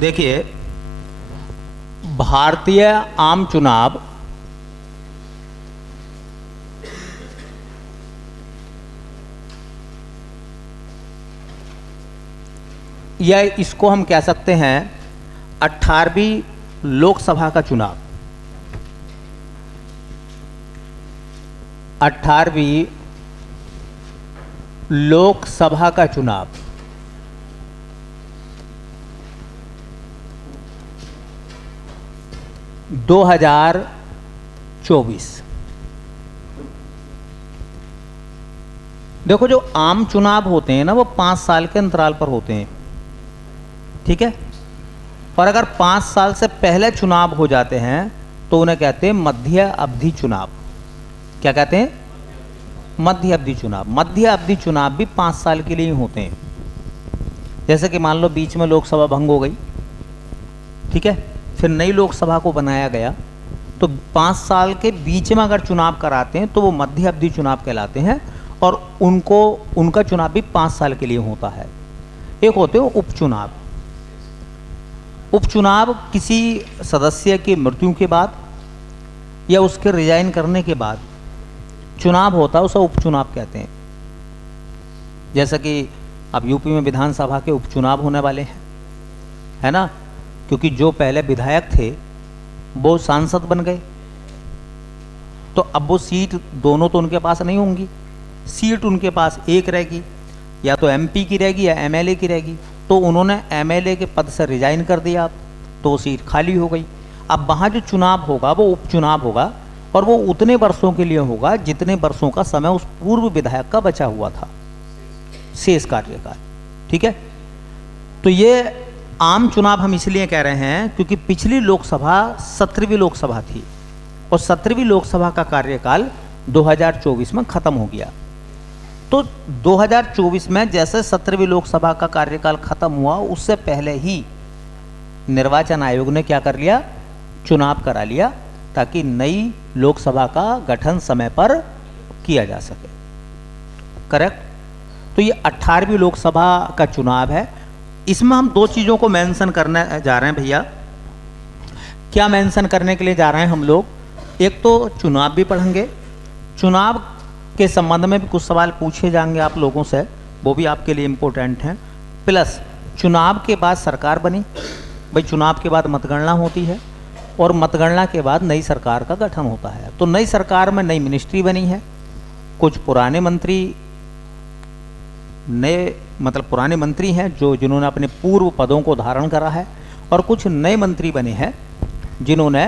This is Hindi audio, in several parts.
देखिए, भारतीय आम चुनाव या इसको हम कह सकते हैं 18वीं लोकसभा का चुनाव। 18वीं लोकसभा का चुनाव दो हजार 24। देखो, जो आम चुनाव होते हैं ना, वो 5 साल के अंतराल पर होते हैं, ठीक है। और अगर 5 साल से पहले चुनाव हो जाते हैं तो उन्हें कहते हैं मध्य अवधि चुनाव। क्या कहते हैं? मध्य अवधि चुनाव। मध्य अवधि चुनाव भी 5 साल के लिए होते हैं। जैसे कि मान लो बीच में लोकसभा भंग हो गई, ठीक है, फिर नई लोकसभा को बनाया गया, तो 5 साल के बीच में अगर चुनाव कराते हैं तो वो मध्य अवधि चुनाव कहलाते हैं। और उनका चुनाव भी 5 साल के लिए होता है। एक होते हैं उपचुनाव। उपचुनाव किसी सदस्य की मृत्यु के बाद या उसके रिजाइन करने के बाद चुनाव होता है, उसे उपचुनाव कहते हैं। जैसा कि अब यूपी में विधानसभा के उपचुनाव होने वाले हैं, है ना, क्योंकि जो पहले विधायक थे वो सांसद बन गए, तो अब वो सीट दोनों तो उनके पास नहीं होंगी, सीट उनके पास एक रहेगी, या तो एमपी की रहेगी या एमएलए की रहेगी। तो उन्होंने एमएलए के पद से रिजाइन कर दिया, तो सीट खाली हो गई। अब वहाँ जो चुनाव होगा वो उपचुनाव होगा, और वो उतने वर्षों के लिए होगा जितने वर्षों का समय उस पूर्व विधायक का बचा हुआ था, शेष कार्यकाल, ठीक है। तो ये आम चुनाव हम इसलिए कह रहे हैं क्योंकि पिछली लोकसभा 17वीं लोकसभा थी, और 17वीं लोकसभा का कार्यकाल 2024 में ख़त्म हो गया। तो 2024 में जैसे 17वीं लोकसभा का कार्यकाल ख़त्म हुआ, उससे पहले ही निर्वाचन आयोग ने क्या कर लिया? चुनाव करा लिया, ताकि नई लोकसभा का गठन समय पर किया जा सके। करेक्ट। तो ये 18वीं लोकसभा का चुनाव है। इसमें हम 2 चीज़ों को मेंशन करने जा रहे हैं भैया। क्या मेंशन करने के लिए जा रहे हैं हम लोग? एक तो चुनाव भी पढ़ेंगे, चुनाव के संबंध में भी कुछ सवाल पूछे जाएंगे आप लोगों से, वो भी आपके लिए इम्पोर्टेंट हैं। प्लस चुनाव के बाद सरकार बनी, भाई चुनाव के बाद मतगणना होती है, और मतगणना के बाद नई सरकार का गठन होता है। तो नई सरकार में नई मिनिस्ट्री बनी है, कुछ पुराने मंत्री पुराने मंत्री हैं जिन्होंने अपने पूर्व पदों को धारण करा है, और कुछ नए मंत्री बने हैं जिन्होंने,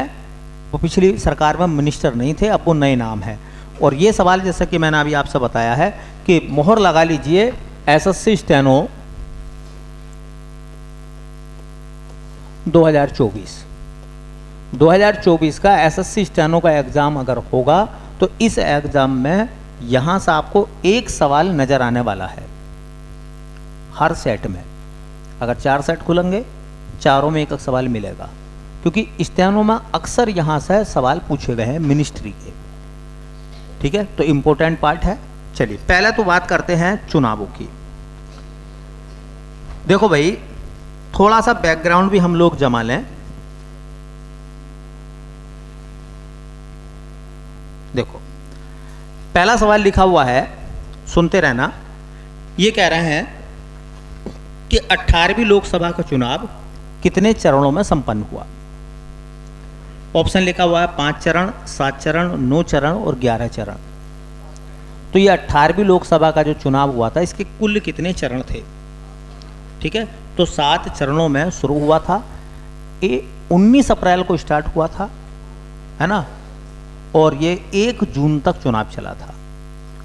वो पिछली सरकार में मिनिस्टर नहीं थे, अब वो नए नाम है। और ये सवाल जैसा कि मैंने अभी आपसे बताया है कि मोहर लगा लीजिए, एसएससी स्टेनो 2024 का एसएससी स्टेनो का एग्ज़ाम अगर होगा तो इस एग्ज़ाम में यहाँ से आपको एक सवाल नज़र आने वाला है हर सेट में। अगर 4 सेट खुलेंगे, चारों में एक सवाल मिलेगा, क्योंकि स्टेनो में अक्सर यहाँ से सवाल पूछे गए हैं मिनिस्ट्री के, ठीक है। तो इम्पोर्टेंट पार्ट है। चलिए पहले तो बात करते हैं चुनावों की। देखो भाई, थोड़ा सा बैकग्राउंड भी हम लोग जमा लें। देखो, पहला सवाल लिखा हुआ है, सुनते रहना। ये कह रहे हैं कि 18वीं लोकसभा का चुनाव कितने चरणों में संपन्न हुआ? ऑप्शन लिखा हुआ है 5 चरण, 7 चरण, 9 चरण और 11 चरण। तो ये 18वीं लोकसभा का जो चुनाव हुआ था, इसके कुल कितने चरण थे? ठीक है, तो 7 चरणों में शुरू हुआ था। ये 19 अप्रैल को स्टार्ट हुआ था, है ना, और ये 1 जून तक चुनाव चला था,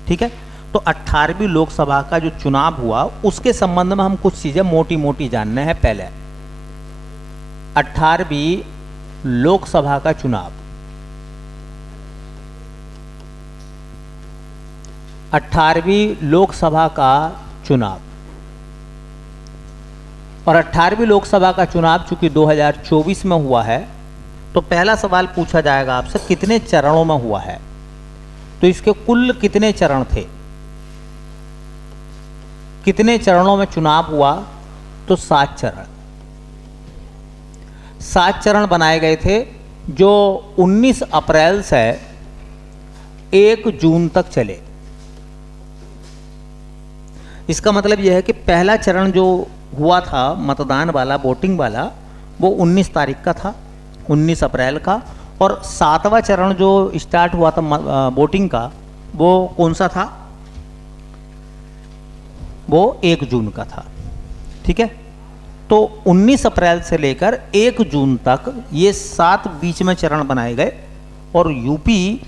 ठीक है। तो 18वीं लोकसभा का जो चुनाव हुआ, उसके संबंध में हम कुछ चीज़ें मोटी मोटी जानने हैं। पहले 18वीं लोकसभा का चुनाव, 18वीं लोकसभा का चुनाव, और 18वीं लोकसभा का चुनाव चूंकि 2024 में हुआ है, तो पहला सवाल पूछा जाएगा आपसे कितने चरणों में हुआ है। तो इसके कुल कितने चरण थे, कितने चरणों में चुनाव हुआ? तो 7 चरण। 7 चरण बनाए गए थे जो 19 अप्रैल से 1 जून तक चले। इसका मतलब यह है कि पहला चरण जो हुआ था मतदान वाला, वोटिंग वाला, वो 19 तारीख का था, 19 अप्रैल का। और 7वां चरण जो स्टार्ट हुआ था वोटिंग का, वो कौन सा था? वो 1 जून का था। ठीक है, तो 19 अप्रैल से लेकर 1 जून तक ये 7 बीच में चरण बनाए गए। और यूपी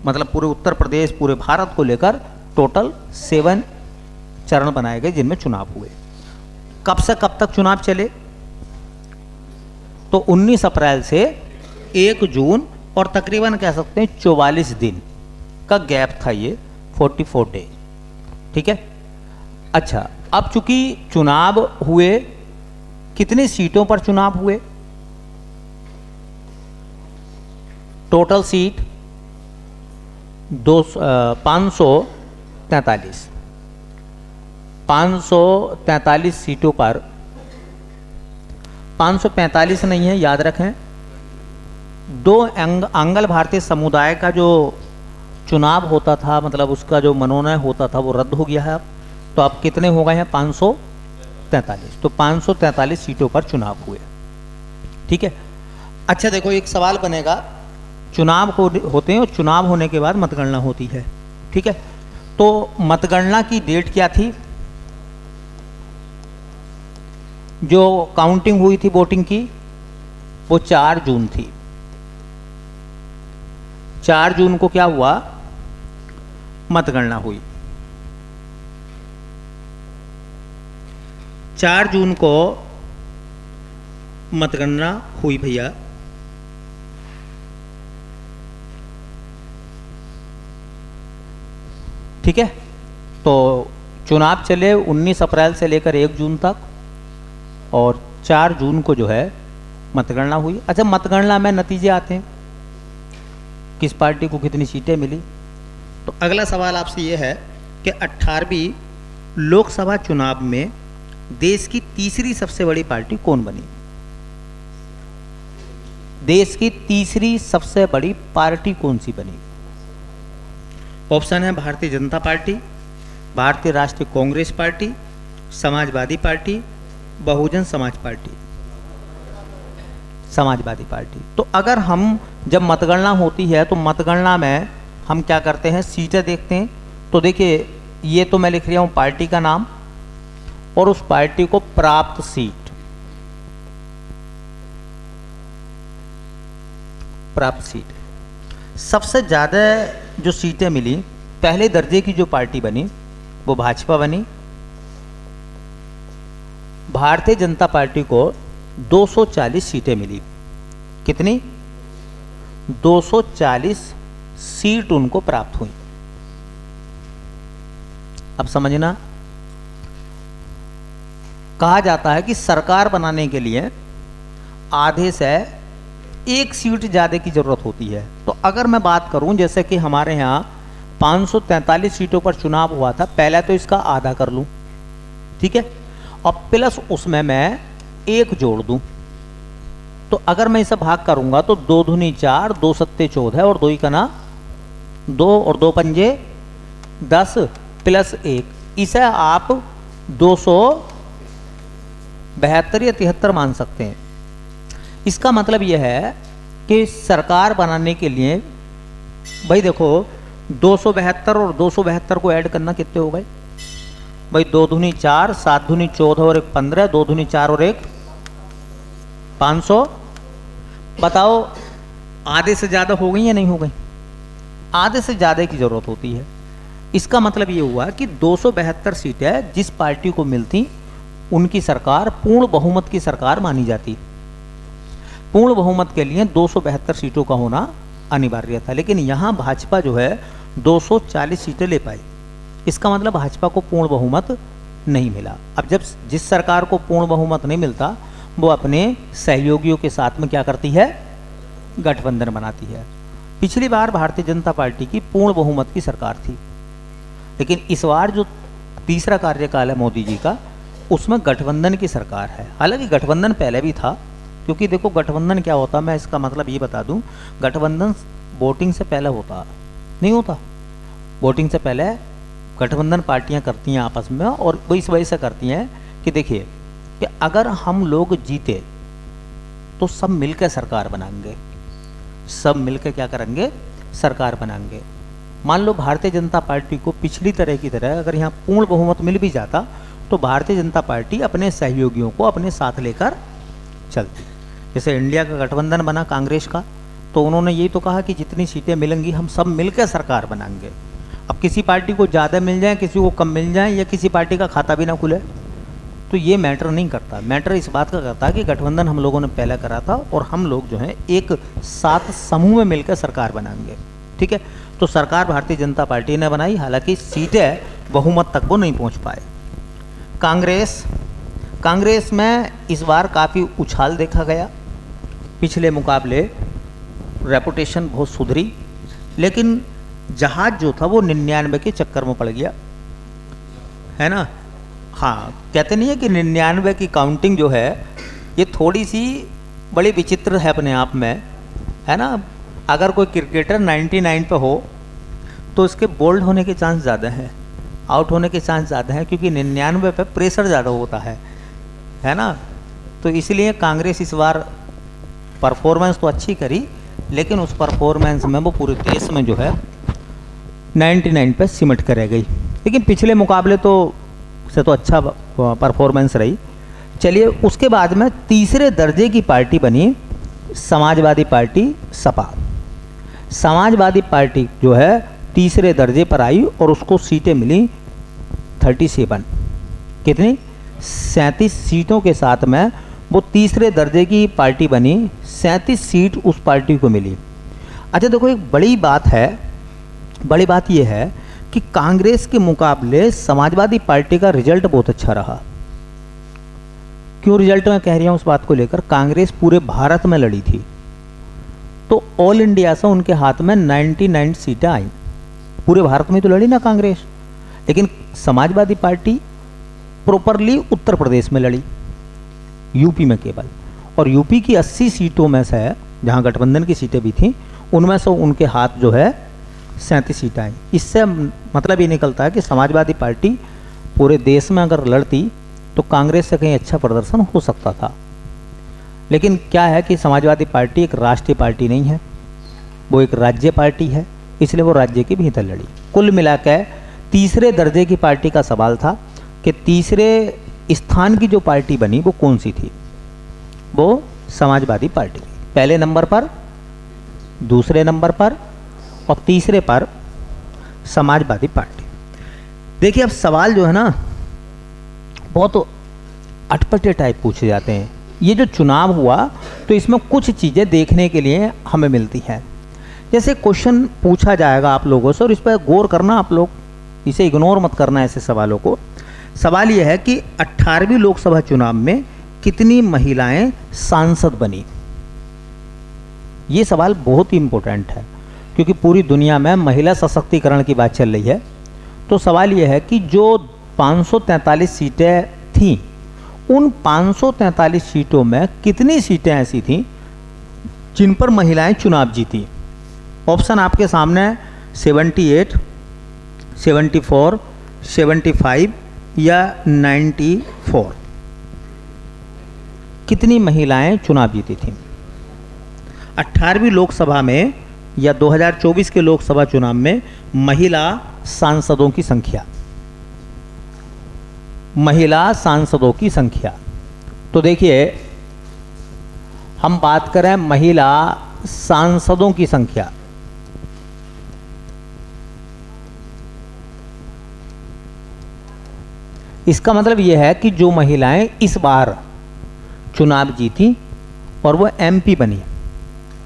मतलब पूरे उत्तर प्रदेश, पूरे भारत को लेकर टोटल 7 चरण बनाए गए जिनमें चुनाव हुए। कब से कब तक चुनाव चले? तो 19 अप्रैल से 1 जून, और तकरीबन कह सकते हैं 44 दिन का गैप था ये, 44 डे। ठीक है, अच्छा, अब चूंकि चुनाव हुए, कितनी सीटों पर चुनाव हुए? टोटल सीट 543 सीटों पर, 545 नहीं है, याद रखें। 2 आंग्ल भारतीय समुदाय का जो चुनाव होता था, मतलब उसका जो मनोनयन होता था, वो रद्द हो गया है अब। तो अब कितने हो गए हैं? 543। तो 543 सीटों पर चुनाव हुए। ठीक है, अच्छा देखो, एक सवाल बनेगा, चुनाव होते हैं और चुनाव होने के बाद मतगणना होती है। ठीक है, तो मतगणना की डेट क्या थी? जो काउंटिंग हुई थी वोटिंग की, वो 4 जून थी। 4 जून को क्या हुआ? मतगणना हुई। 4 जून को मतगणना हुई भैया। ठीक है, तो चुनाव चले 19 अप्रैल से लेकर 1 जून तक, और 4 जून को जो है मतगणना हुई। अच्छा, मतगणना में नतीजे आते हैं, किस पार्टी को कितनी सीटें मिली। तो अगला सवाल आपसे यह है कि 18वीं लोकसभा चुनाव में देश की तीसरी सबसे बड़ी पार्टी कौन बनी? देश की तीसरी सबसे बड़ी पार्टी कौन सी बनी? ऑप्शन है भारतीय जनता पार्टी, भारतीय राष्ट्रीय Congress party, Samajwadi party, Bahujan Samaj party. Samajwadi party. तो अगर हम जब मतगणना होती है तो मतगणना में हम क्या करते हैं? सीटें देखते हैं। तो देखिए, ये तो मैं लिख रहा हूँ पार्टी का नाम और उस पार्टी को प्राप्त सीट, प्राप्त सीट। सबसे ज़्यादा जो सीटें मिली, पहले दर्जे की जो पार्टी बनी वो भाजपा बनी। भारतीय जनता पार्टी को 240 सीटें मिली। कितनी? 240 सीट उनको प्राप्त हुई। अब समझना, कहा जाता है कि सरकार बनाने के लिए आधे से 1 सीट ज़्यादा की ज़रूरत होती है। तो अगर मैं बात करूं, जैसे कि हमारे यहाँ 543 सीटों पर चुनाव हुआ था, पहले तो इसका आधा कर लूं, ठीक है, और प्लस उसमें मैं 1 जोड़ दूं। तो अगर मैं इसे भाग करूंगा तो 2 दूनी 4, 2 सत्ते 14 और 2 का ना 2 और 2 पंजे 10 प्लस 1, इसे आप 272 या 73 मान सकते हैं। इसका मतलब यह है कि सरकार बनाने के लिए, भाई देखो 272 और 272 को ऐड करना कितने हो गए भाई? 2 दूनी 4, 7 दूनी 14 और 1 15, 2 दूनी 4 और 1 500। बताओ आधे से ज़्यादा हो गई या नहीं हो गई? आधे से ज़्यादा की ज़रूरत होती है। इसका मतलब ये हुआ कि 272 सीटें जिस पार्टी को मिलती उनकी सरकार पूर्ण बहुमत की सरकार मानी जाती। पूर्ण बहुमत के लिए 272 सीटों का होना अनिवार्य था, लेकिन यहाँ भाजपा जो है 240 सीटें ले पाई। इसका मतलब भाजपा को पूर्ण बहुमत नहीं मिला। अब जब जिस सरकार को पूर्ण बहुमत नहीं मिलता, वो अपने सहयोगियों के साथ में क्या करती है? गठबंधन बनाती है। पिछली बार भारतीय जनता पार्टी की पूर्ण बहुमत की सरकार थी, लेकिन इस बार जो तीसरा कार्यकाल है मोदी जी का, उसमें गठबंधन की सरकार है। हालांकि गठबंधन पहले भी था, क्योंकि देखो गठबंधन क्या होता है, मैं इसका मतलब ये बता दूं, गठबंधन वोटिंग से पहले होता नहीं होता। वोटिंग से पहले गठबंधन पार्टियां करती हैं आपस में, और वो इस वजह से करती हैं कि देखिए कि अगर हम लोग जीते तो सब मिलकर सरकार बनाएंगे, सब मिलकर क्या करेंगे, सरकार बनाएंगे। मान लो भारतीय जनता पार्टी को पिछली तरह की तरह अगर यहाँ पूर्ण बहुमत मिल भी जाता तो भारतीय जनता पार्टी अपने सहयोगियों को अपने साथ लेकर चलती। जैसे इंडिया का गठबंधन बना कांग्रेस का, तो उन्होंने यही तो कहा कि जितनी सीटें मिलेंगी हम सब मिलकर सरकार बनाएंगे। अब किसी पार्टी को ज़्यादा मिल जाए, किसी को कम मिल जाए, या किसी पार्टी का खाता भी ना खुले, तो ये मैटर नहीं करता। मैटर इस बात का करता है कि गठबंधन हम लोगों ने पहले करा था और हम लोग जो है एक साथ समूह में मिलकर सरकार बनाएंगे। ठीक है, तो सरकार भारतीय जनता पार्टी ने बनाई, हालांकि सीटें बहुमत तक वो नहीं पहुंच पाए। कांग्रेस में इस बार काफ़ी उछाल देखा गया, पिछले मुकाबले रेपुटेशन बहुत सुधरी, लेकिन जहाज जो था वो 99 के चक्कर में पड़ गया, है ना। हाँ, कहते नहीं है कि 99 की काउंटिंग जो है ये थोड़ी सी बड़ी विचित्र है अपने आप में, है ना। अगर कोई क्रिकेटर 99 पे हो तो उसके बोल्ड होने के चांस ज़्यादा हैं, आउट होने के चांस ज़्यादा हैं, क्योंकि 99 पे प्रेशर ज़्यादा होता है ना। तो इसलिए कांग्रेस इस बार परफॉर्मेंस तो अच्छी करी, लेकिन उस परफॉर्मेंस में वो पूरे देश में जो है 99 पे सिमट कर रह गई। लेकिन पिछले मुकाबले तो से तो अच्छा परफॉर्मेंस रही। चलिए, उसके बाद में तीसरे दर्जे की पार्टी बनी समाजवादी पार्टी, सपा। समाजवादी पार्टी जो है तीसरे दर्जे पर आई और उसको सीटें मिली 37। कितनी? 37 सीटों के साथ में वो तीसरे दर्जे की पार्टी बनी, 37 सीट उस पार्टी को मिली। अच्छा देखो, एक बड़ी बात है, बड़ी बात यह है कि कांग्रेस के मुकाबले समाजवादी पार्टी का रिजल्ट बहुत अच्छा रहा। क्यों रिजल्ट मैं कह रही हूँ उस बात को लेकर, कांग्रेस पूरे भारत में लड़ी थी, तो ऑल इंडिया से उनके हाथ में 99 सीटें आई। पूरे भारत में तो लड़ी ना कांग्रेस, लेकिन समाजवादी पार्टी प्रॉपरली उत्तर प्रदेश में लड़ी, यूपी में केवल। और यूपी की 80 सीटों में से, जहाँ गठबंधन की सीटें भी थीं, उनमें से उनके हाथ जो है 37 सीटें आई। इससे मतलब ये निकलता है कि समाजवादी पार्टी पूरे देश में अगर लड़ती तो कांग्रेस से कहीं अच्छा प्रदर्शन हो सकता था। लेकिन क्या है कि समाजवादी पार्टी एक राष्ट्रीय पार्टी नहीं है, वो एक राज्य पार्टी है, इसलिए वो राज्य के भीतर लड़ी। कुल मिलाकर तीसरे दर्जे की पार्टी का सवाल था कि तीसरे स्थान की जो पार्टी बनी वो कौन सी थी, वो समाजवादी पार्टी। पहले नंबर पर, दूसरे नंबर पर और तीसरे पर समाजवादी पार्टी। देखिए, अब सवाल जो है ना बहुत अटपटे टाइप पूछे जाते हैं। ये जो चुनाव हुआ तो इसमें कुछ चीज़ें देखने के लिए हमें मिलती हैं। जैसे क्वेश्चन पूछा जाएगा आप लोगों से, और इस पर गौर करना, आप लोग इसे इग्नोर मत करना ऐसे सवालों को। सवाल यह है कि 18वीं लोकसभा चुनाव में कितनी महिलाएं सांसद बनी। ये सवाल बहुत ही इम्पोर्टेंट है, क्योंकि पूरी दुनिया में महिला सशक्तिकरण की बात चल रही है। तो सवाल यह है कि जो 543 सीटें थीं, उन 543 सीटों में कितनी सीटें ऐसी थीं जिन पर महिलाएं चुनाव जीती। ऑप्शन आपके सामने 78, 74, 75 या 94। कितनी महिलाएं चुनाव जीती थीं 18वीं लोकसभा में या 2024 के लोकसभा चुनाव में? महिला सांसदों की संख्या, महिला सांसदों की संख्या। तो देखिए, हम बात करें महिला सांसदों की संख्या, इसका मतलब यह है कि जो महिलाएं इस बार चुनाव जीती और वो एमपी बनी,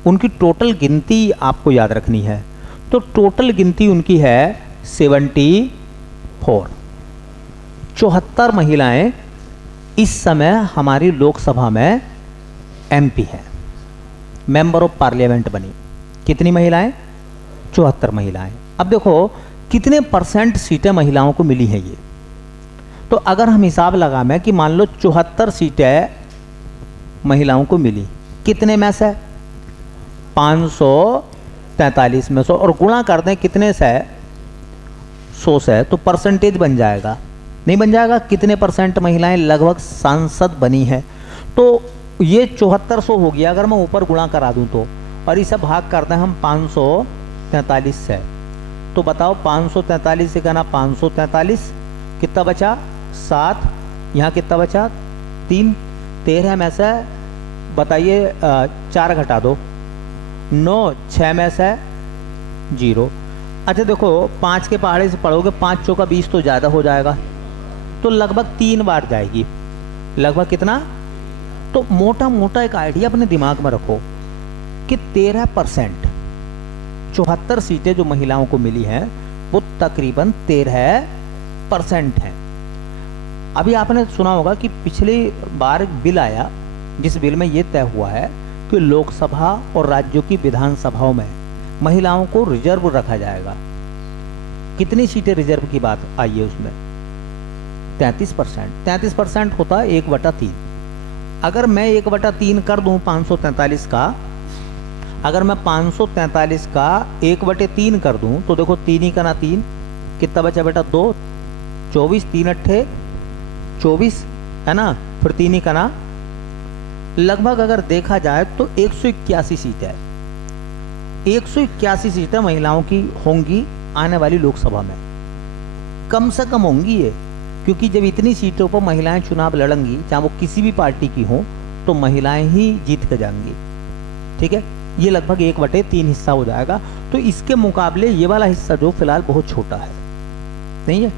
उनकी टोटल गिनती आपको याद रखनी है। तो टोटल गिनती उनकी है 74। 74 महिलाएं इस समय हमारी लोकसभा में एमपी हैं, मेंबर ऑफ पार्लियामेंट बनी। कितनी महिलाएं? 74 महिलाएं। अब देखो कितने परसेंट सीटें महिलाओं को मिली हैं ये। तो अगर हम हिसाब लगाएं कि मान लो 74 सीटें महिलाओं को मिली, कितने में से? 543 में से, और गुणा कर दें कितने से? 100 से, तो परसेंटेज बन जाएगा, नहीं बन जाएगा? कितने परसेंट महिलाएं लगभग सांसद बनी है? तो ये 7400 हो गया अगर मैं ऊपर गुणा करा दूं तो, और इसे भाग कर दें हम 543 से, तो बताओ 543 से कहना 543, कितना बचा? 7, यहाँ कितना बचा? 3, 13 में से बताइए 4 घटा दो, 9, 6 में से 0। अच्छा देखो 5 के पहाड़े से पढ़ोगे, 5 चौका 20 तो ज़्यादा हो जाएगा, तो लगभग 3 बार जाएगी। लगभग कितना? तो मोटा मोटा एक आइडिया अपने दिमाग में रखो कि 13%, 74 सीटें जो महिलाओं को मिली हैं वो तकरीबन 13% हैं। अभी आपने सुना होगा कि पिछली बार एक बिल आया जिस बिल में ये तय हुआ है कि लोकसभा और राज्यों की विधानसभाओं में महिलाओं को रिजर्व रखा जाएगा। कितनी सीटें रिजर्व की बात आई है उसमें? 33%। 33% होता है 1/3। अगर मैं 1/3 कर दूं 543 का, अगर मैं 543 का 1/3 कर दूं तो देखो 3 ही का ना 3, कितना बचा बेटा? 2, 24, 3 अट्ठे 24 है ना, फिर 3 ही का ना, लगभग अगर देखा जाए तो 181 सीटें है। 181 सीटें महिलाओं की होंगी आने वाली लोकसभा में, कम से कम होंगी ये, क्योंकि जब इतनी सीटों पर महिलाएं चुनाव लड़ेंगी, चाहे वो किसी भी पार्टी की हो, तो महिलाएं ही जीत कर जाएंगी। ठीक है, ये लगभग 1/3 हिस्सा हो जाएगा। तो इसके मुकाबले ये वाला हिस्सा जो फिलहाल बहुत छोटा है, नहीं है,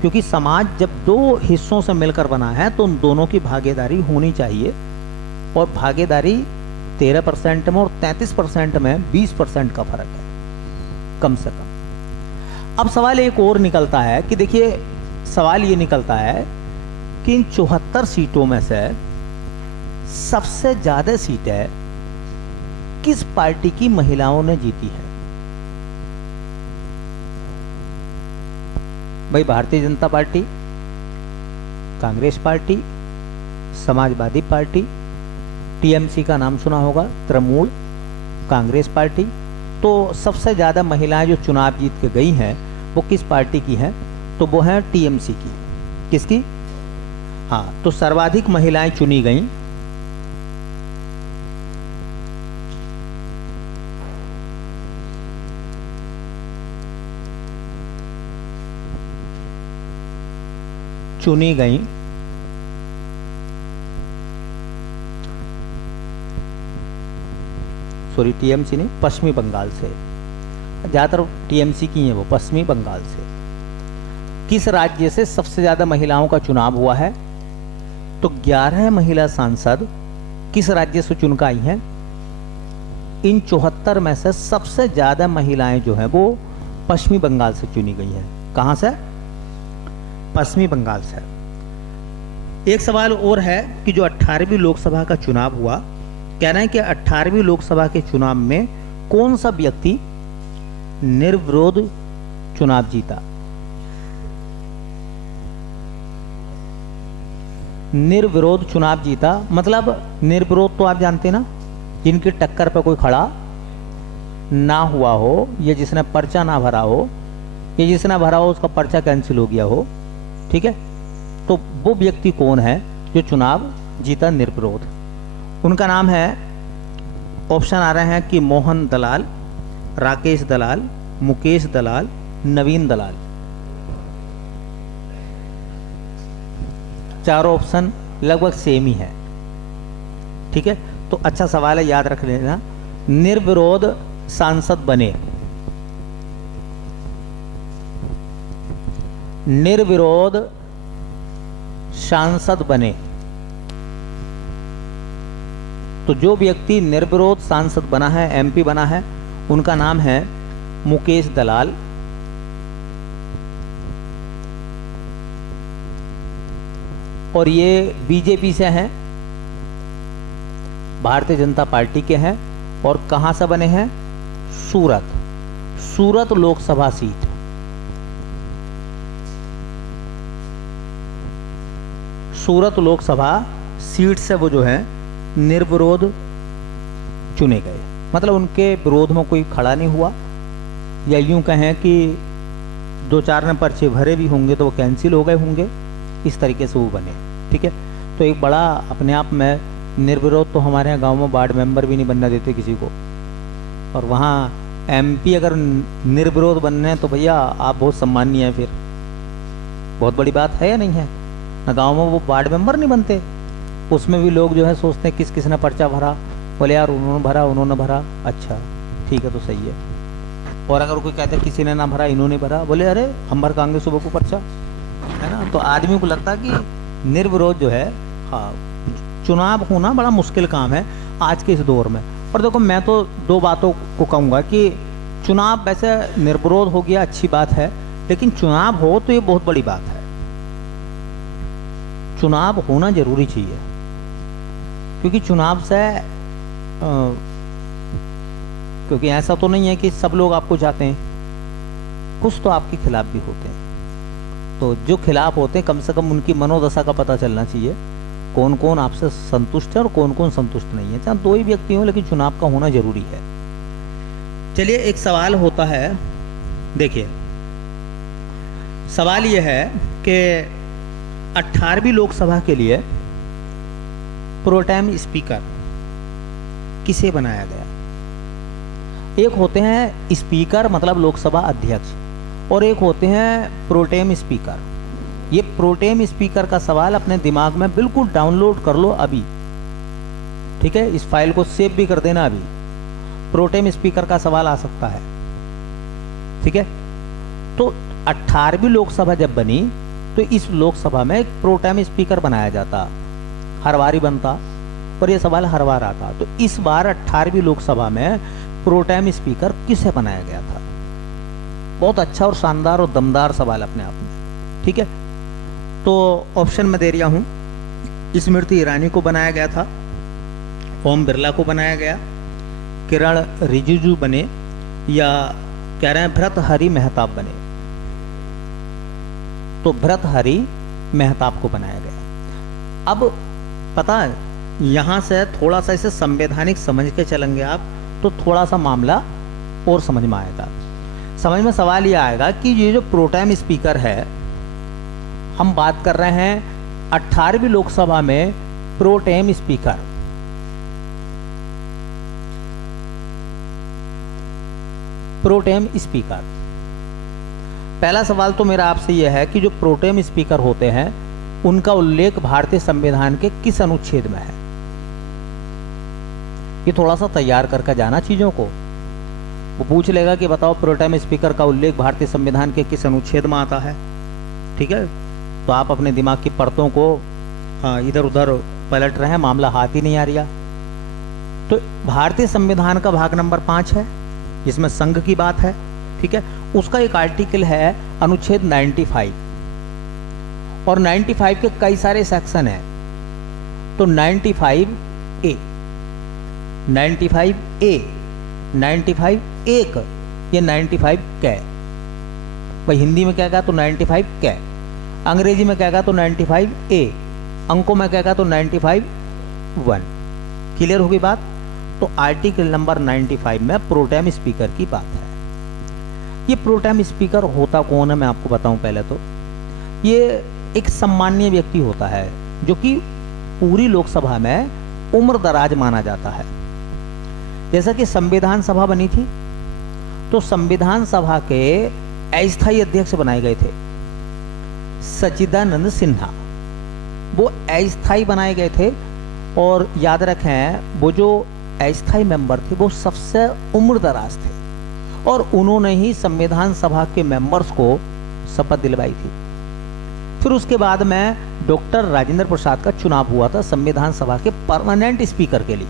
क्योंकि समाज जब 2 हिस्सों से मिलकर बना है तो उन दोनों की भागीदारी होनी चाहिए, और भागीदारी 13% में और 33% में 20% का फर्क है कम से कम। अब सवाल एक और निकलता है कि देखिए, सवाल ये निकलता है कि इन 74 सीटों में से सबसे ज्यादा सीटें किस पार्टी की महिलाओं ने जीती है? भाई Bharatiya Janata party, Congress party, Samajwadi party, TMC का नाम सुना होगा, तृणमूल कांग्रेस पार्टी। तो सबसे ज़्यादा महिलाएं जो चुनाव जीत के गई हैं वो किस पार्टी की हैं? तो वो है टीएमसी की। किसकी? हाँ, तो सर्वाधिक महिलाएं चुनी गईं सॉरी टीएमसी नहीं, पश्चिमी बंगाल से, ज़्यादातर टीएमसी की हैं वो, पश्चिमी बंगाल से। किस राज्य से सबसे ज़्यादा महिलाओं का चुनाव हुआ है? तो 11 महिला सांसद किस राज्य से चुनकर आई हैं? इन 74 में से सबसे ज़्यादा महिलाएं जो हैं वो पश्चिमी बंगाल से चुनी गई हैं। कहाँ से? पश्चिमी बंगाल से। एक सवाल और है कि जो 18वीं लोकसभा का चुनाव हुआ, कहना है कि 18वीं लोकसभा के चुनाव में कौन सा व्यक्ति निर्विरोध चुनाव जीता? निर्विरोध चुनाव जीता मतलब निर्विरोध तो आप जानते हैं ना, जिनकी टक्कर पे कोई खड़ा ना हुआ हो, या जिसने पर्चा ना भरा हो, या जिसने भरा हो उसका पर्चा कैंसिल हो गया हो। ठीक है, तो वो व्यक्ति कौन है जो चुनाव जीता निर्विरोध? उनका नाम है, ऑप्शन आ रहे हैं कि मोहन दलाल, राकेश दलाल, मुकेश दलाल, नवीन दलाल। चारों ऑप्शन लगभग सेम ही है। ठीक है, तो अच्छा सवाल है, याद रख लेना। निर्विरोध सांसद बने, निर्विरोध सांसद बने, तो जो व्यक्ति निर्विरोध सांसद बना है, एमपी बना है, उनका नाम है मुकेश दलाल। और ये बीजेपी से हैं, भारतीय जनता पार्टी के हैं, और कहां से बने हैं? सूरत, सूरत लोकसभा सीट। सूरत लोकसभा सीट से वो जो है निर्विरोध चुने गए, मतलब उनके विरोध में कोई खड़ा नहीं हुआ, या यूं कहें कि 2-4 ने पर्चे भरे भी होंगे तो वो कैंसिल हो गए होंगे, इस तरीके से वो बने। ठीक है, तो एक बड़ा अपने आप में निर्विरोध, तो हमारे यहाँ गांव में वार्ड मेंबर भी नहीं बनने देते किसी को, और वहाँ एमपी अगर निर्विरोध बनने हैं तो भैया आप बहुत सम्मानीय हैं, फिर बहुत बड़ी बात है या नहीं है ना। गांव में वो वार्ड मेंबर नहीं बनते, उसमें भी लोग जो है सोचते हैं किस किस ने पर्चा भरा, बोले यार उन्होंने भरा, अच्छा ठीक है तो सही है। और अगर कोई कहते हैं किसी ने ना भरा, इन्होंने भरा, बोले अरे हम भर कांगे सुबह को पर्चा, है ना। तो आदमी को लगता है कि निर्विरोध जो है, हाँ, चुनाव होना बड़ा मुश्किल काम है आज के इस दौर में। और देखो मैं तो 2 बातों को कहूँगा कि चुनाव वैसे निर्विरोध हो गया अच्छी बात है, लेकिन चुनाव हो तो ये बहुत बड़ी बात है। चुनाव होना जरूरी चाहिए, क्योंकि चुनाव से क्योंकि ऐसा तो नहीं है कि सब लोग आपको चाहते हैं, कुछ तो आपके खिलाफ भी होते हैं। तो जो खिलाफ होते हैं कम से कम उनकी मनोदशा का पता चलना चाहिए, कौन कौन आपसे संतुष्ट है और कौन कौन संतुष्ट नहीं है। चाहे 2 ही व्यक्ति हों, लेकिन चुनाव का होना जरूरी है। चलिए एक सवाल होता है, देखिए सवाल यह है कि 18वीं लोकसभा के लिए प्रोटेम स्पीकर किसे बनाया गया। एक होते हैं स्पीकर मतलब लोकसभा अध्यक्ष, और एक होते हैं प्रोटेम स्पीकर। ये प्रोटेम स्पीकर का सवाल अपने दिमाग में बिल्कुल डाउनलोड कर लो अभी, ठीक है, इस फाइल को सेव भी कर देना अभी। प्रोटेम स्पीकर का सवाल आ सकता है, ठीक है। तो 18वीं लोकसभा जब बनी तो इस लोकसभा में एक प्रोटेम स्पीकर बनाया जाता, हर बार ही बनता, और ये सवाल हर बार आता। तो इस बार 18वीं लोकसभा में प्रोटेम स्पीकर किसे बनाया गया था। बहुत अच्छा और शानदार और दमदार सवाल अपने आप में, ठीक है। तो ऑप्शन में दे रहा हूं, स्मृति ईरानी को बनाया गया था, ओम बिरला को बनाया गया, किरण रिजिजू बने, या कह रहे हैं भर्तृहरि मेहताब बने। तो भर्तृहरि मेहताब को बनाया गया। अब पता है, यहां से थोड़ा सा इसे संवैधानिक समझ के चलेंगे आप तो थोड़ा सा मामला और समझ में आएगा। समझ में सवाल ये आएगा कि ये जो प्रोटेम स्पीकर है, हम बात कर रहे हैं 18वीं लोकसभा में प्रोटेम स्पीकर, प्रोटेम स्पीकर। पहला सवाल तो मेरा आपसे यह है कि जो प्रोटेम स्पीकर होते हैं उनका उल्लेख भारतीय संविधान के किस अनुच्छेद में है। ये थोड़ा सा तैयार करके जाना चीजों को। वो पूछ लेगा कि बताओ प्रोटेम स्पीकर का उल्लेख भारतीय संविधान के किस अनुच्छेद में आता है, ठीक है। तो आप अपने दिमाग की परतों को इधर उधर पलट रहे हैं, मामला हाथ ही नहीं आ रहा। तो भारतीय संविधान का भाग नंबर 5 है, जिसमें संघ की बात है, ठीक है। उसका एक आर्टिकल है अनुच्छेद 95, और 95 के कई सारे सेक्शन हैं। तो 95A, 95A, 95 एक, ये 95 कै। भाई हिंदी में कहेगा तो 95 कै, अंग्रेजी में कहेगा तो 95A, अंकों में कहेगा तो 95(1). क्लियर होगी बात। तो आर्टिकल नंबर 95 में प्रोटेम स्पीकर की बात है। ये प्रोटेम स्पीकर होता कौन है मैं आपको बताऊं। पहले तो ये एक सम्मानीय व्यक्ति होता है जो कि पूरी लोकसभा में उम्र दराज माना जाता है। जैसा कि संविधान सभा बनी थी तो संविधान सभा के अस्थायी अध्यक्ष बनाए गए थे सच्चिदानंद सिन्हा, वो अस्थायी बनाए गए थे। और याद रखें वो जो अस्थायी मेंबर थे वो सबसे उम्र दराज थे, और उन्होंने ही संविधान सभा के मेंबर्स को शपथ दिलवाई थी। फिर उसके बाद में डॉक्टर राजेंद्र प्रसाद का चुनाव हुआ था संविधान सभा के परमानेंट स्पीकर के लिए,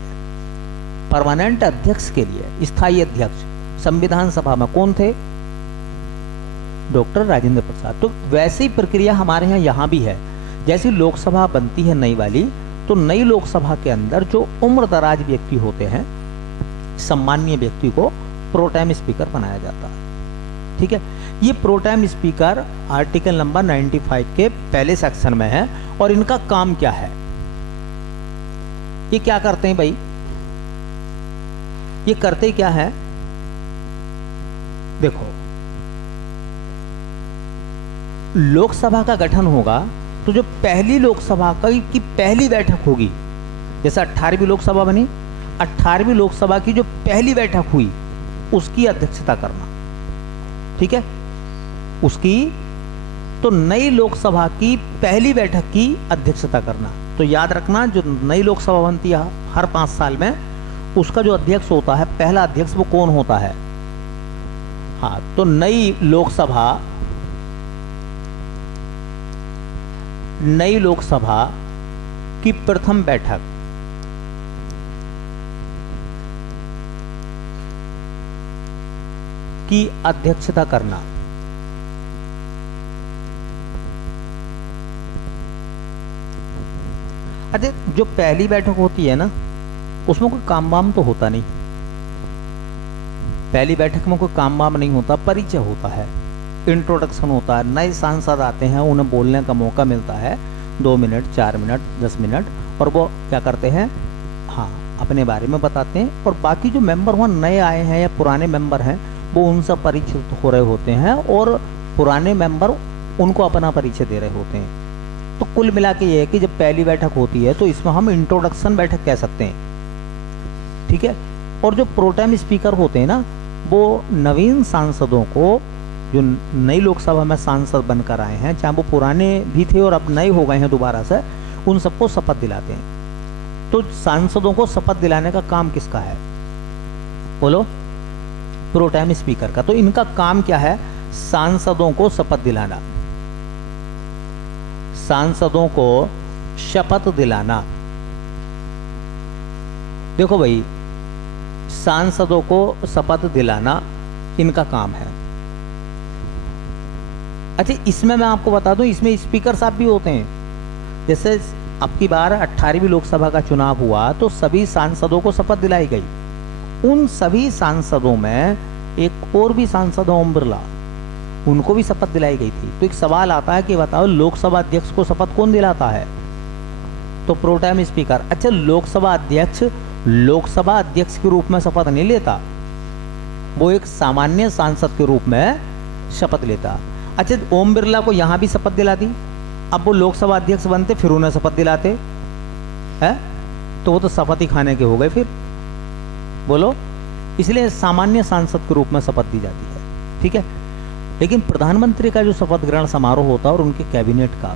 परमानेंट अध्यक्ष के लिए। स्थायी अध्यक्ष संविधान सभा में कौन थे? डॉक्टर राजेंद्र प्रसाद। तो वैसी प्रक्रिया हमारे यहाँ भी है। जैसी लोकसभा बनती है नई वाली, तो नई लोकसभा के अंदर जो उम्र दराज व्यक्ति होते हैं, सम्मानीय व्यक्ति को प्रोटेम स्पीकर बनाया जाता है, ठीक है। ये प्रोटेम स्पीकर आर्टिकल नंबर 95 के पहले सेक्शन में है। और इनका काम क्या है? ये क्या करते हैं भाई, ये करते क्या है, देखो लोकसभा का गठन होगा तो जो पहली लोकसभा की पहली बैठक होगी, जैसे 18वीं लोकसभा बनी, 18वीं लोकसभा की जो पहली बैठक हुई उसकी अध्यक्षता करना, ठीक है, उसकी, तो नई लोकसभा की पहली बैठक की अध्यक्षता करना। तो याद रखना जो नई लोकसभा बनती है हर 5 साल में, उसका जो अध्यक्ष होता है, पहला अध्यक्ष, वो कौन होता है। हाँ, तो नई लोकसभा की प्रथम बैठक की अध्यक्षता करना। अच्छा, जो पहली बैठक होती है ना, उसमें कोई काम वाम तो होता नहीं, पहली बैठक में कोई काम वाम नहीं होता, परिचय होता है, इंट्रोडक्शन होता है, नए सांसद आते हैं, उन्हें बोलने का मौका मिलता है 2 मिनट, 4 मिनट, 10 मिनट, और वो क्या करते हैं, हाँ, अपने बारे में बताते हैं, और बाकी जो मेंबर वहाँ नए आए हैं या पुराने मेंबर हैं वो उनसे परिचित हो रहे होते हैं, और पुराने मेंबर उनको अपना परिचय दे रहे होते हैं। तो कुल मिला के ये है कि जब पहली बैठक होती है तो इसमें हम इंट्रोडक्शन बैठक कह सकते हैं, ठीक है। और जो प्रोटेम स्पीकर होते हैं ना, वो नवीन सांसदों को, जो नई लोकसभा में सांसद बनकर आए हैं, चाहे वो पुराने भी थे और अब नए हो गए हैं दोबारा से, उन सबको शपथ दिलाते हैं। तो सांसदों को शपथ दिलाने का काम किसका है, बोलो, प्रोटेम स्पीकर का। तो इनका काम क्या है, सांसदों को शपथ दिलाना, सांसदों को शपथ दिलाना। देखो भाई, सांसदों को शपथ दिलाना इनका काम है। अच्छा, इसमें मैं आपको बता दूं, इसमें स्पीकर साहब भी होते हैं। जैसे अब की बार 18वीं लोकसभा का चुनाव हुआ तो सभी सांसदों को शपथ दिलाई गई। उन सभी सांसदों में एक और भी सांसद, ओम बिरला, उनको भी शपथ दिलाई गई थी। तो एक सवाल आता है कि बताओ, लोकसभा अध्यक्ष को शपथ कौन दिलाता है, तो प्रोटेम स्पीकर। अच्छा, लोकसभा अध्यक्ष के रूप में शपथ नहीं लेता, वो एक सामान्य सांसद के रूप में शपथ लेता। अच्छा, ओम बिरला को यहां भी शपथ दिला दी, अब वो लोकसभा अध्यक्ष बनते फिर उन्हें शपथ दिलाते हैं, तो वो तो शपथ ही खाने के हो गए फिर, बोलो। इसलिए सामान्य सांसद के रूप में शपथ दी जाती है, ठीक है। लेकिन प्रधानमंत्री का जो शपथ ग्रहण समारोह होता है और उनके कैबिनेट का,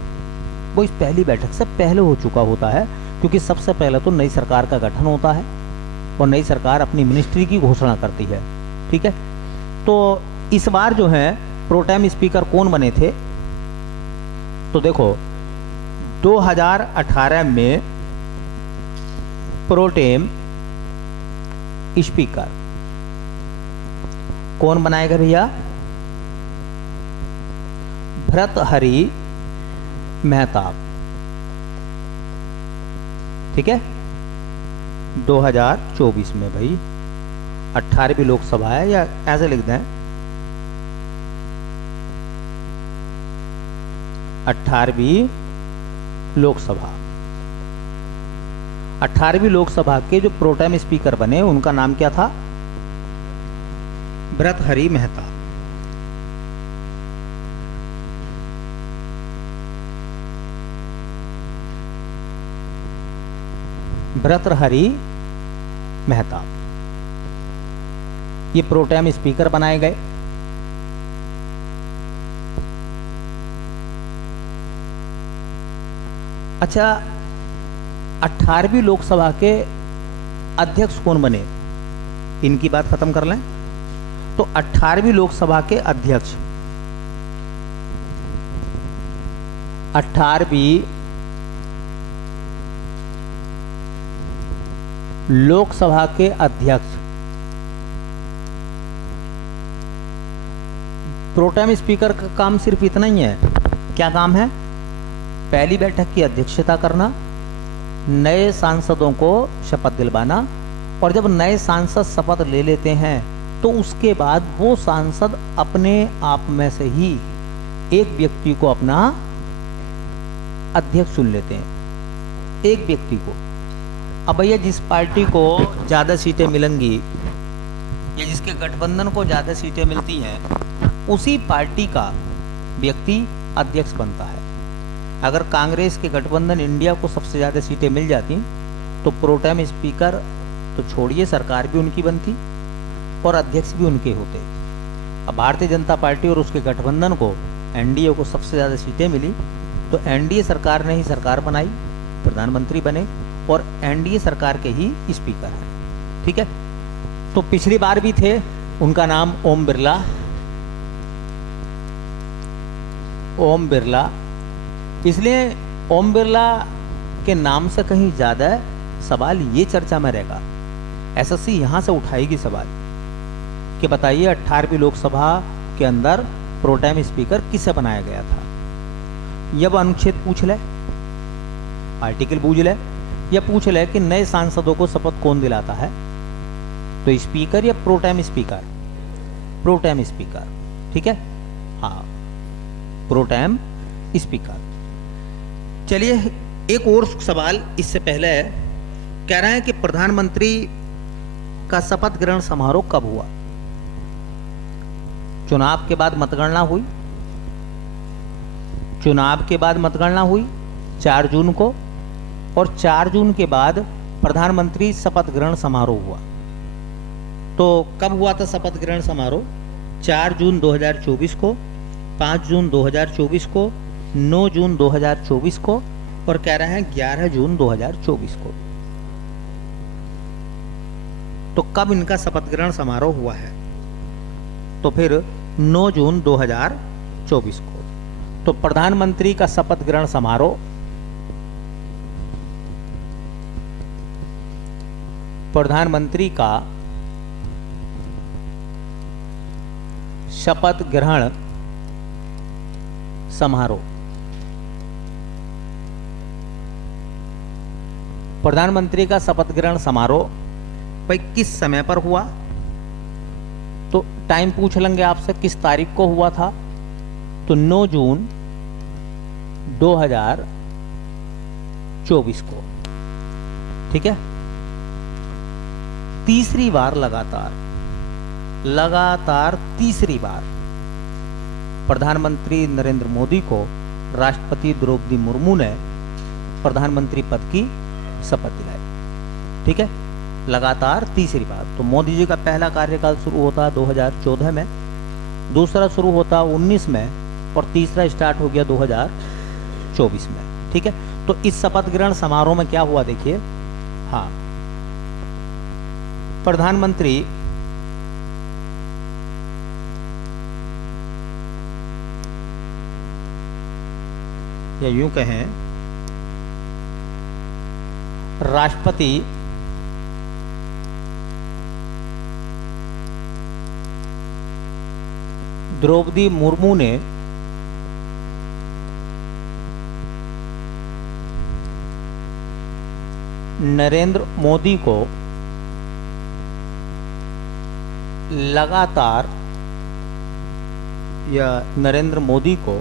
वो इस पहली बैठक से पहले हो चुका होता है, क्योंकि सबसे पहले तो नई सरकार का गठन होता है और नई सरकार अपनी मिनिस्ट्री की घोषणा करती है, ठीक है। तो इस बार जो है प्रोटेम स्पीकर कौन बने थे, तो देखो 2018 में प्रोटेम स्पीकर कौन बनाए गए भैया, भर्तृहरि मेहताब, ठीक है। 2024 में भाई 18वीं लोकसभा है, या ऐसे लिख दें 18वीं लोकसभा। 18वीं लोकसभा के जो प्रोटेम स्पीकर बने उनका नाम क्या था, भर्तृहरि मेहताब। भर्तृहरि मेहताब ये प्रोटेम स्पीकर बनाए गए। अच्छा, 18वीं लोकसभा के अध्यक्ष कौन बने, इनकी बात खत्म कर लें। तो 18वीं लोकसभा के अध्यक्ष, 18वीं लोकसभा के अध्यक्ष प्रोटेम स्पीकर का काम सिर्फ इतना ही है। क्या काम है, पहली बैठक की अध्यक्षता करना, नए सांसदों को शपथ दिलवाना, और जब नए सांसद शपथ ले लेते हैं तो उसके बाद वो सांसद अपने आप में से ही एक व्यक्ति को अपना अध्यक्ष चुन लेते हैं, एक व्यक्ति को। अब भैया जिस पार्टी को ज़्यादा सीटें मिलेंगी या जिसके गठबंधन को ज़्यादा सीटें मिलती हैं उसी पार्टी का व्यक्ति अध्यक्ष बनता है। अगर कांग्रेस के गठबंधन इंडिया को सबसे ज़्यादा सीटें मिल जाती तो प्रोटेम स्पीकर तो छोड़िए, सरकार भी उनकी बनती और अध्यक्ष भी उनके होते। अब भारतीय जनता पार्टी और उसके गठबंधन को एनडीए को सबसे ज़्यादा सीटें मिली तो एनडीए सरकार ने ही सरकार बनाई, प्रधानमंत्री बने और एनडीए सरकार के ही स्पीकर हैं। ठीक है, तो पिछली बार भी थे, उनका नाम ओम बिरला। ओम बिरला इसलिए ओम बिरला के नाम से कहीं ज़्यादा सवाल ये चर्चा में रहेगा, एसएससी यहाँ से उठाएगी सवाल कि बताइए 18वीं लोकसभा के अंदर प्रोटेम स्पीकर किसे बनाया गया था। यह अनुच्छेद पूछ ले, आर्टिकल पूछ ले, या पूछ ले कि नए सांसदों को शपथ कौन दिलाता है, तो स्पीकर या प्रोटेम स्पीकर? Pro tem speaker. ठीक है, हाँ, प्रोटेम स्पीकर। चलिए एक और सवाल इससे पहले है, कह रहे हैं कि प्रधानमंत्री का शपथ ग्रहण समारोह कब हुआ? चुनाव के बाद मतगणना हुई, चुनाव के बाद मतगणना हुई 4 जून को, और 4 जून के बाद प्रधानमंत्री शपथ ग्रहण समारोह हुआ। तो कब हुआ था शपथ ग्रहण समारोह? 4 जून 2024 को, 5 जून 2024 को, 9 जून 2024 को, और कह रहे हैं 11 जून 2024 को। तो कब इनका शपथ ग्रहण समारोह हुआ है? तो फिर 9 जून 2024 को। तो प्रधानमंत्री का शपथ ग्रहण समारोह प्रधानमंत्री का शपथ ग्रहण समारोह प्रधानमंत्री का शपथ ग्रहण समारोह भाई किस समय पर हुआ? तो टाइम पूछ लेंगे आपसे, किस तारीख को हुआ था? तो 9 जून 2024 को। ठीक है, तीसरी बार लगातार तीसरी बार प्रधानमंत्री नरेंद्र मोदी को राष्ट्रपति द्रौपदी मुर्मू ने प्रधानमंत्री पद की शपथ दिलाई। ठीक है, लगातार तीसरी बार। तो मोदी जी का पहला कार्यकाल शुरू होता 2014 में, दूसरा शुरू होता 19 में, और तीसरा स्टार्ट हो गया 2024 में। ठीक है, तो इस शपथ ग्रहण समारोह में क्या हुआ देखिए। हाँ, प्रधानमंत्री या यूं कहें राष्ट्रपति द्रौपदी मुर्मू ने नरेंद्र मोदी को लगातार या नरेंद्र मोदी को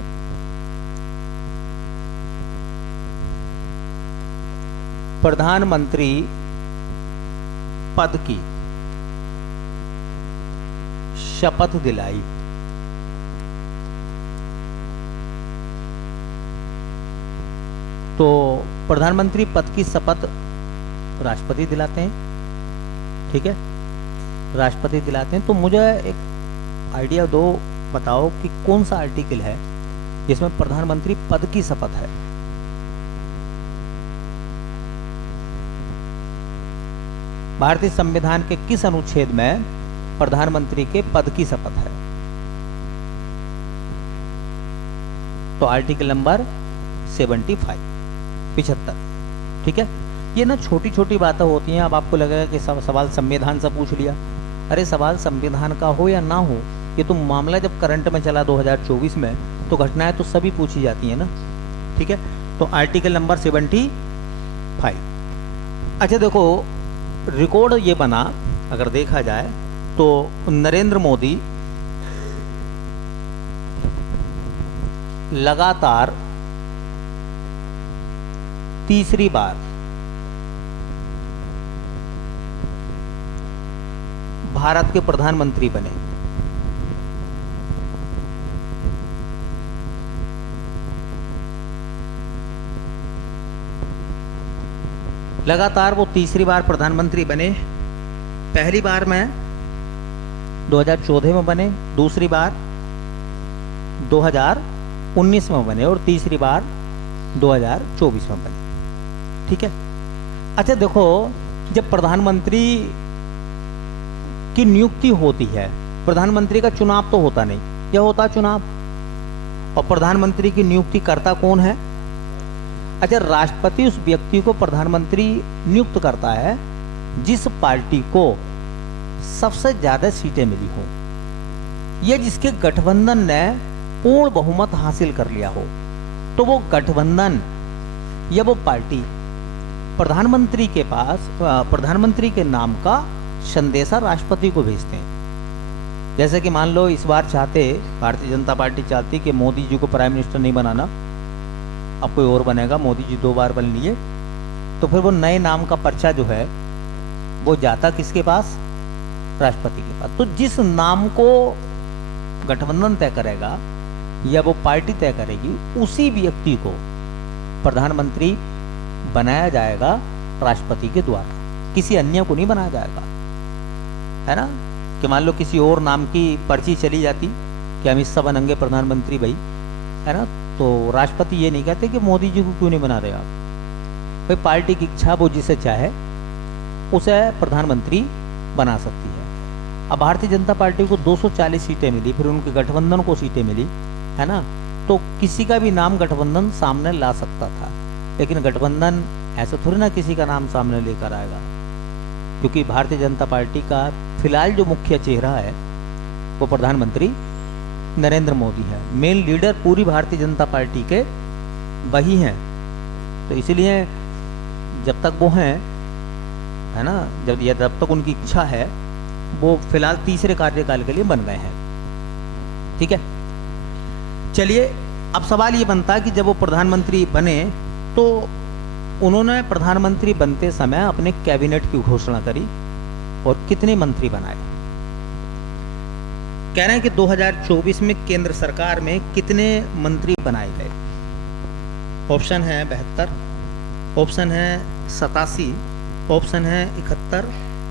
प्रधानमंत्री पद की शपथ दिलाई। तो प्रधानमंत्री पद की शपथ राष्ट्रपति दिलाते हैं। ठीक है, राष्ट्रपति दिलाते हैं। तो मुझे एक आइडिया दो, बताओ कि कौन सा आर्टिकल है जिसमें प्रधानमंत्री पद की शपथ है? भारतीय संविधान के किस अनुच्छेद में प्रधानमंत्री के पद की शपथ है? तो आर्टिकल नंबर 75। ठीक है, ये ना छोटी छोटी बातें होती हैं। अब आपको लगेगा कि सवाल संविधान से पूछ लिया। अरे सवाल संविधान का हो या ना हो, ये तो मामला जब करंट में चला 2024 में, तो घटनाएं तो सभी पूछी जाती हैं ना। ठीक है, तो आर्टिकल नंबर 75। अच्छा देखो, रिकॉर्ड ये बना, अगर देखा जाए तो नरेंद्र मोदी लगातार तीसरी बार भारत के प्रधानमंत्री बने? लगातार वो तीसरी बार प्रधानमंत्री बने। पहली बार में 2014 में बने, दूसरी बार 2019 में बने और तीसरी बार 2024 में बने। ठीक है। अच्छा देखो, जब प्रधानमंत्री की नियुक्ति होती है, प्रधानमंत्री का चुनाव तो होता नहीं, या होता चुनाव? और प्रधानमंत्री की नियुक्ति करता कौन है? अच्छा, राष्ट्रपति उस व्यक्ति को प्रधानमंत्री नियुक्त करता है जिस पार्टी को सबसे ज्यादा सीटें मिली हो, या जिसके गठबंधन ने पूर्ण बहुमत हासिल कर लिया हो। तो वो गठबंधन या वो पार्टी प्रधानमंत्री के पास प्रधानमंत्री के नाम का संदेशा राष्ट्रपति को भेजते हैं। जैसे कि मान लो इस बार चाहते, भारतीय जनता पार्टी चाहती कि मोदी जी को प्राइम मिनिस्टर नहीं बनाना, अब कोई और बनेगा, मोदी जी 2 बार बन लिए, तो फिर वो नए नाम का पर्चा जो है वो जाता किसके पास? राष्ट्रपति के पास। तो जिस नाम को गठबंधन तय करेगा या वो पार्टी तय करेगी, उसी व्यक्ति को प्रधानमंत्री बनाया जाएगा राष्ट्रपति के द्वारा, किसी अन्य को नहीं बनाया जाएगा। है ना? कि मान लो किसी और नाम की पर्ची चली जाती कि अमित शाह बनेंगे प्रधानमंत्री भाई, है ना, तो राष्ट्रपति ये नहीं कहते कि मोदी जी को क्यों नहीं बना रहे आप भाई, पार्टी की इच्छा, वो जिसे चाहे उसे प्रधानमंत्री बना सकती है। अब भारतीय जनता पार्टी को 240 सीटें मिली, फिर उनके गठबंधन को सीटें मिली, है ना, तो किसी का भी नाम गठबंधन सामने ला सकता था, लेकिन गठबंधन ऐसा थोड़ी ना किसी का नाम सामने लेकर आएगा, क्योंकि भारतीय जनता पार्टी का फिलहाल जो मुख्य चेहरा है वो प्रधानमंत्री नरेंद्र मोदी है। मेन लीडर पूरी भारतीय जनता पार्टी के वही हैं। तो इसलिए जब तक वो हैं, है ना, जब तक उनकी इच्छा है, वो फिलहाल तीसरे कार्यकाल के लिए बन गए हैं। ठीक है। चलिए, अब सवाल ये बनता है कि जब वो प्रधानमंत्री बने तो उन्होंने प्रधानमंत्री बनते समय अपने कैबिनेट की घोषणा करी और कितने मंत्री बनाए? कह रहे हैं कि 2024 में केंद्र सरकार में कितने मंत्री बनाए गए? ऑप्शन है 72, ऑप्शन है 87, ऑप्शन है 71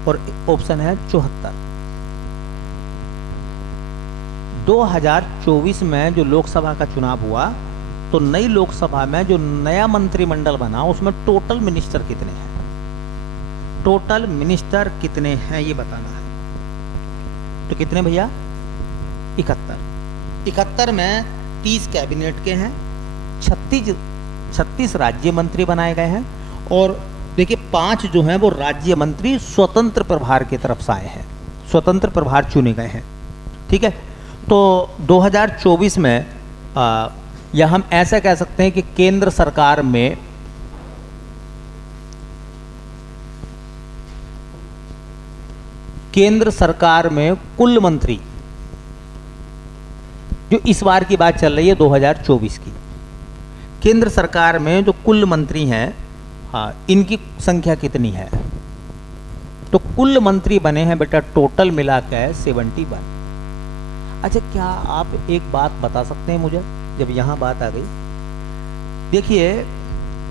और ऑप्शन है 74। 2024 में जो लोकसभा का चुनाव हुआ, तो नई लोकसभा में जो नया मंत्रिमंडल बना उसमें टोटल मिनिस्टर कितने हैं? टोटल मिनिस्टर कितने हैं ये बताना है। तो कितने भैया? 71। 71 में 30 कैबिनेट के हैं, 36 राज्य मंत्री बनाए गए हैं, और देखिए 5 जो हैं वो राज्य मंत्री स्वतंत्र प्रभार की तरफ से आए हैं, स्वतंत्र प्रभार चुने गए हैं। ठीक है। तो 2024 में या हम ऐसा कह सकते हैं कि केंद्र सरकार में कुल मंत्री, जो इस बार की बात चल रही है 2024 की, केंद्र सरकार में जो कुल मंत्री हैं, हाँ, इनकी संख्या कितनी है? तो कुल मंत्री बने हैं बेटा टोटल मिला के 71। अच्छा, क्या आप एक बात बता सकते हैं मुझे, जब यहां बात आ गई? देखिए,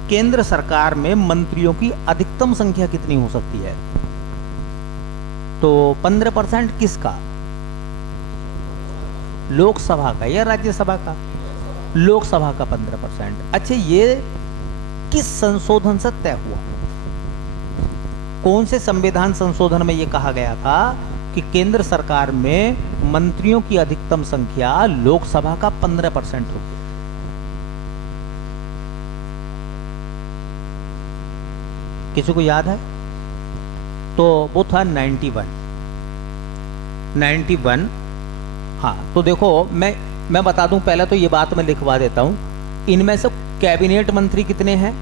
केंद्र सरकार में मंत्रियों की अधिकतम संख्या कितनी हो सकती है? तो 15% किसका? लोकसभा का या राज्यसभा का? लोकसभा का 15%। अच्छा, ये किस संशोधन से तय हुआ? कौन से संविधान संशोधन में ये कहा गया था कि केंद्र सरकार में मंत्रियों की अधिकतम संख्या लोकसभा का 15% होगी? किसी को याद है? तो वो था 91। हाँ, तो देखो मैं बता दूं, पहले तो ये बात मैं लिखवा देता हूं। इनमें से कैबिनेट मंत्री कितने हैं?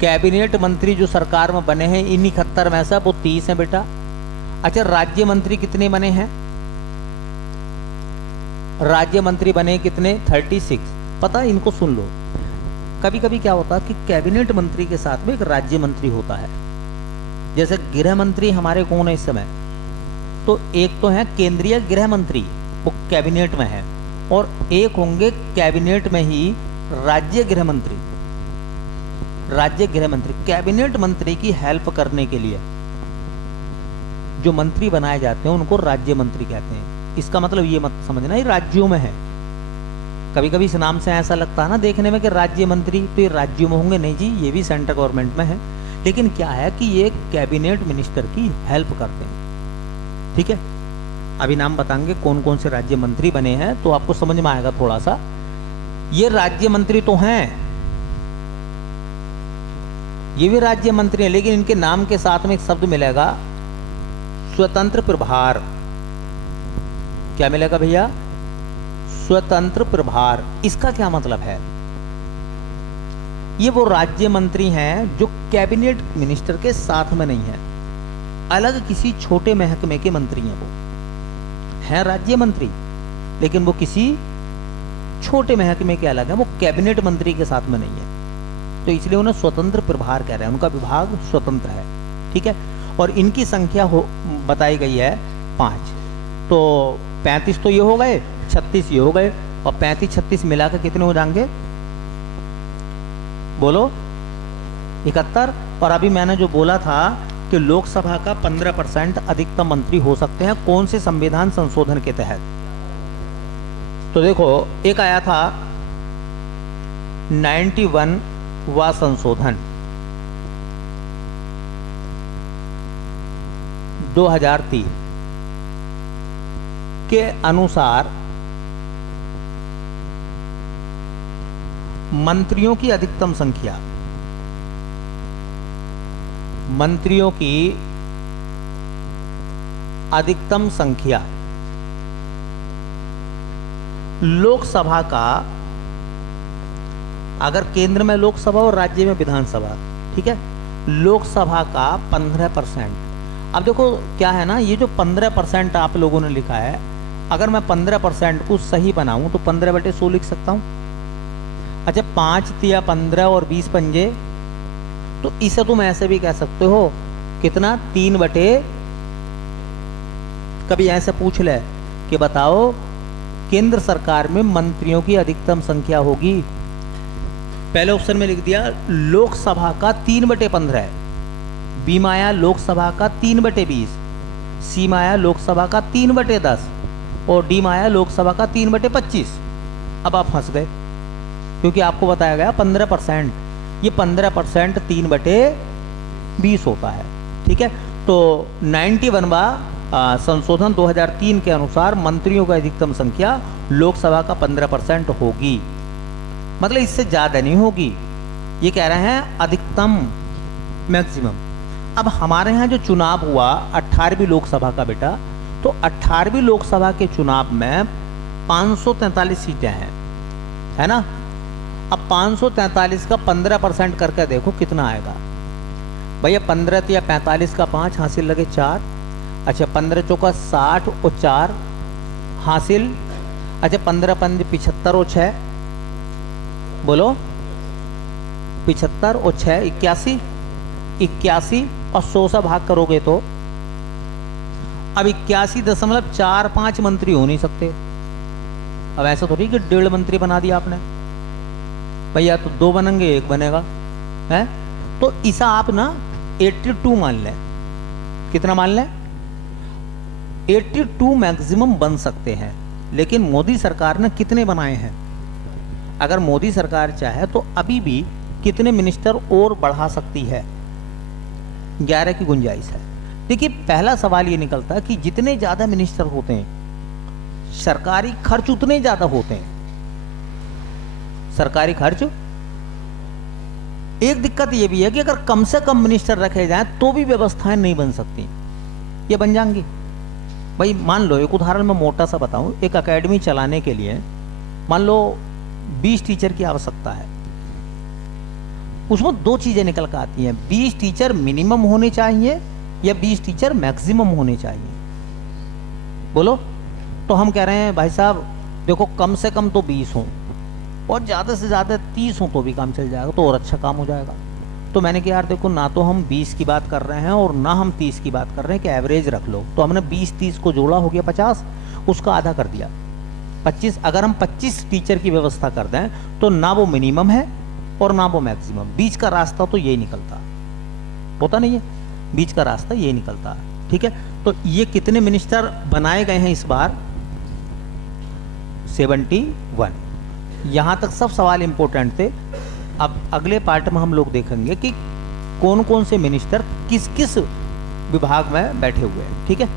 कैबिनेट मंत्री जो सरकार में बने हैं इन 71 में से वो 30 हैं बेटा। अच्छा, राज्य मंत्री कितने बने हैं? राज्य मंत्री बने कितने? 36। पता है, इनको सुन लो। कभी कभी क्या होता है कि कैबिनेट मंत्री के साथ में एक राज्य मंत्री होता है, जैसे गृह मंत्री हमारे कौन है इस समय, तो एक तो है केंद्रीय गृह मंत्री, वो कैबिनेट में है, और एक होंगे कैबिनेट में ही राज्य गृह मंत्री। राज्य गृह मंत्री कैबिनेट मंत्री की हेल्प करने के लिए जो मंत्री बनाए जाते हैं उनको राज्य मंत्री कहते हैं। इसका मतलब ये मत समझना ये राज्यों में है। कभी कभी इस नाम से ऐसा लगता है ना देखने में कि राज्य मंत्री तो ये राज्यों में होंगे, नहीं जी, ये भी सेंट्रल गवर्नमेंट में है, लेकिन क्या है कि ये कैबिनेट मिनिस्टर की हेल्प करते हैं। ठीक है, अभी नाम बताएंगे कौन कौन से राज्य मंत्री बने हैं तो आपको समझ में आएगा थोड़ा सा। ये राज्य मंत्री तो हैं, ये भी राज्य मंत्री हैं, लेकिन इनके नाम के साथ में एक शब्द मिलेगा, स्वतंत्र प्रभार। क्या मिलेगा भैया? स्वतंत्र प्रभार। इसका क्या मतलब है? ये वो राज्य मंत्री हैं जो कैबिनेट मिनिस्टर के साथ में नहीं है, अलग किसी छोटे महकमे के मंत्री हैं। वो हैं राज्य मंत्री लेकिन वो किसी छोटे महकमे के अलग है, वो कैबिनेट मंत्री के साथ में नहीं है, तो इसलिए उन्हें स्वतंत्र प्रभार कह रहे हैं, उनका विभाग स्वतंत्र है। ठीक है, और इनकी संख्या बताई गई है 5। तो 35 तो ये हो गए, 36 ये हो गए, और 35-36 मिलाकर कितने हो जाएंगे बोलो? 71। और अभी मैंने जो बोला था कि लोकसभा का 15% अधिकतम मंत्री हो सकते हैं, कौन से संविधान संशोधन के तहत? तो देखो, एक आया था 91वां संशोधन 2003 के अनुसार मंत्रियों की अधिकतम संख्या, मंत्रियों की अधिकतम संख्या लोकसभा का, अगर केंद्र में लोकसभा और राज्य में विधानसभा, ठीक है, लोकसभा का 15%। अब देखो क्या है ना, ये जो 15% आप लोगों ने लिखा है, अगर मैं 15% को सही बनाऊं तो 15/100 लिख सकता हूं। अच्छा, 5 तिया 15 और 20 पंजे, तो इसे तुम ऐसे भी कह सकते हो कितना, 3/, कभी ऐसे पूछ ले कि बताओ केंद्र सरकार में मंत्रियों की अधिकतम संख्या होगी, पहले ऑप्शन में लिख दिया लोकसभा का 3/15, बी माया लोकसभा का 3/20, सी माया लोकसभा का 3/10 और डी माया लोकसभा का 3/25। अब आप फंस गए क्योंकि आपको बताया गया 15%, ये 15% 3/20 होता है। ठीक है, तो 91वां संशोधन 2003 के अनुसार मंत्रियों की अधिकतम संख्या लोकसभा का 15% होगी, मतलब इससे ज़्यादा नहीं होगी। ये कह रहे हैं अधिकतम, मैक्सिमम। अब हमारे यहाँ जो चुनाव हुआ 18वीं लोकसभा का बेटा, तो 18वीं लोकसभा के चुनाव में 543 सीटें हैं, है ना। अब 543 का 15% करके देखो कितना आएगा भैया। 15 या 45 का 5 हासिल लगे 4, अच्छा 15 चौका 60 और 4 हासिल, अच्छा 15 पंज 75 और 6, बोलो 75 और 6 81, 81 और 100 से भाग करोगे तो अब 81.45 मंत्री हो नहीं सकते। अब ऐसा थोड़ी कि 1.5 मंत्री बना दिया आपने भैया, तो 2 बनेंगे 1 बनेगा, है। तो इसा आप ना 82 मान लें, कितना मान लें, 82 मैक्सिमम बन सकते हैं। लेकिन मोदी सरकार ने कितने बनाए हैं? अगर मोदी सरकार चाहे तो अभी भी कितने मिनिस्टर और बढ़ा सकती है? 11 की गुंजाइश है। देखिए, पहला सवाल ये निकलता है कि जितने ज़्यादा मिनिस्टर होते हैं सरकारी खर्च उतने ज़्यादा होते हैं। सरकारी खर्च, एक दिक्कत ये भी है कि अगर कम से कम मिनिस्टर रखे जाएं तो भी व्यवस्थाएं नहीं बन सकती, ये बन जाएंगी भाई। मान लो एक उदाहरण मैं मोटा सा बताऊं, एक एकेडमी चलाने के लिए मान लो 20 टीचर की आवश्यकता है, उसमें 2 चीजें निकल कर आती हैं, 20 टीचर मिनिमम होने चाहिए या 20 टीचर मैक्सिमम होने चाहिए, बोलो। तो हम कह रहे हैं भाई साहब देखो कम से कम तो 20 हों और ज़्यादा से ज़्यादा 30 हों तो भी काम चल जाएगा, तो और अच्छा काम हो जाएगा। तो मैंने कहा यार देखो, ना तो हम 20 की बात कर रहे हैं और ना हम 30 की बात कर रहे हैं कि एवरेज रख लो। तो हमने 20-30 को जोड़ा, हो गया 50, उसका आधा कर दिया 25। अगर हम 25 टीचर की व्यवस्था कर दें तो ना वो मिनिमम है और ना वो मैक्सिमम, बीच का रास्ता तो यही निकलता, होता नहीं है, बीच का रास्ता यही निकलता। ठीक है, तो ये कितने मिनिस्टर बनाए गए हैं इस बार? 71। यहां तक सब सवाल इंपॉर्टेंट थे। अब अगले पार्ट में हम लोग देखेंगे कि कौन कौन से मिनिस्टर किस किस विभाग में बैठे हुए हैं। ठीक है।